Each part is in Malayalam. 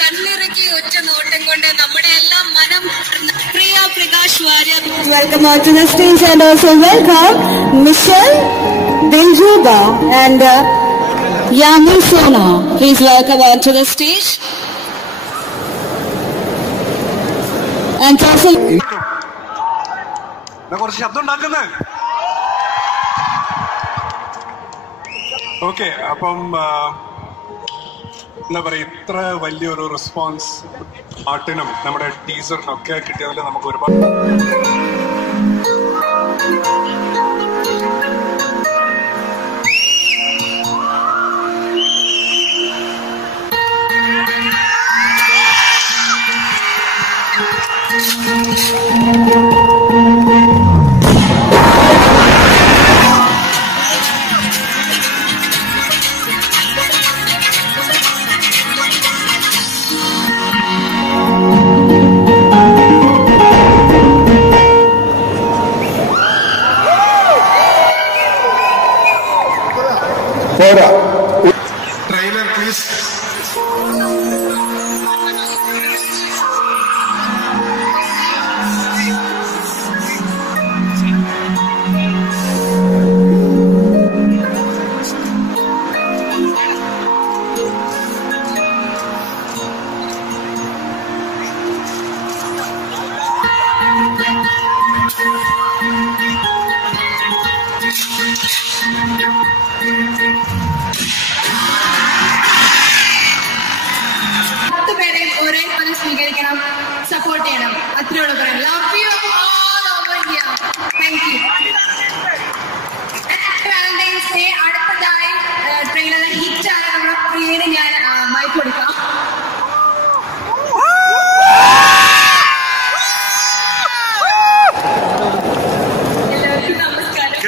കണ്ണിറക്കി ഒറ്റ നോട്ടം കൊണ്ട് നമ്മുടെ എല്ലാം മനം പ്രിയ Prakash Warrier. Welcome on to the stage and also welcome Michelle Diljuba and Yami Sona. Please welcome on to the stage. And also കുറച്ച് ശബ്ദം ഉണ്ടാക്കുന്നേ. ഓക്കെ, അപ്പം എന്താ പറയാ, ഇത്ര വലിയൊരു റെസ്പോൺസ് പാട്ടിനും നമ്മുടെ ടീസറിനൊക്കെ കിട്ടിയതിൽ നമുക്ക് ഒരുപാട് ട്രെയിലർ പ്ലീസ്. ഒരേ പോലെ സ്വീകരിക്കണം, സപ്പോർട്ട് ചെയ്യണം, അത്രയോട് പറയാം. Love you all over here. Thank you. Valentine's day അടുത്തതായി ട്രെയിലർ ഹിറ്റായ നമ്മുടെ പ്രിയന് ഞാൻ മൈക്ക് കൊടുക്കാം. എല്ലാവർക്കും നമസ്കാരം.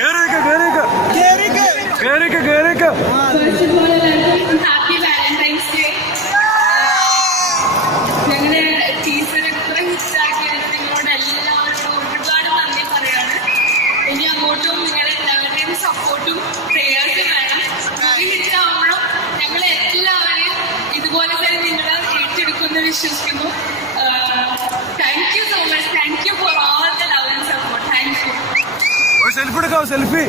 ഫസ്റ്റ് ഓഫ് ഓൾ എല്ലാവർക്കും ഹാപ്പി വാലന്റൈൻസ് ഡേ. ഞങ്ങളുടെ ടീച്ചർ എത്ര ഹിറ്റാക്കി നിങ്ങളോട് എല്ലാവരോടും ഒരുപാട് നന്ദി പറയാണ്. ഇനി അങ്ങോട്ടും നിങ്ങളെല്ലാവരുടെയും സപ്പോർട്ടും പ്രേയേഴ്സും വേണം. മൂവി ഹിറ്റാവുമ്പോഴും ഞങ്ങൾ എല്ലാവരെയും ഇതുപോലെ തന്നെ നിങ്ങൾ ഏറ്റെടുക്കുമെന്ന് വിശ്വസിക്കുന്നു. Thank you so much. Thank you for all the love and support. Thank you. Selfie എടുക്കാവോ? സെൽഫി.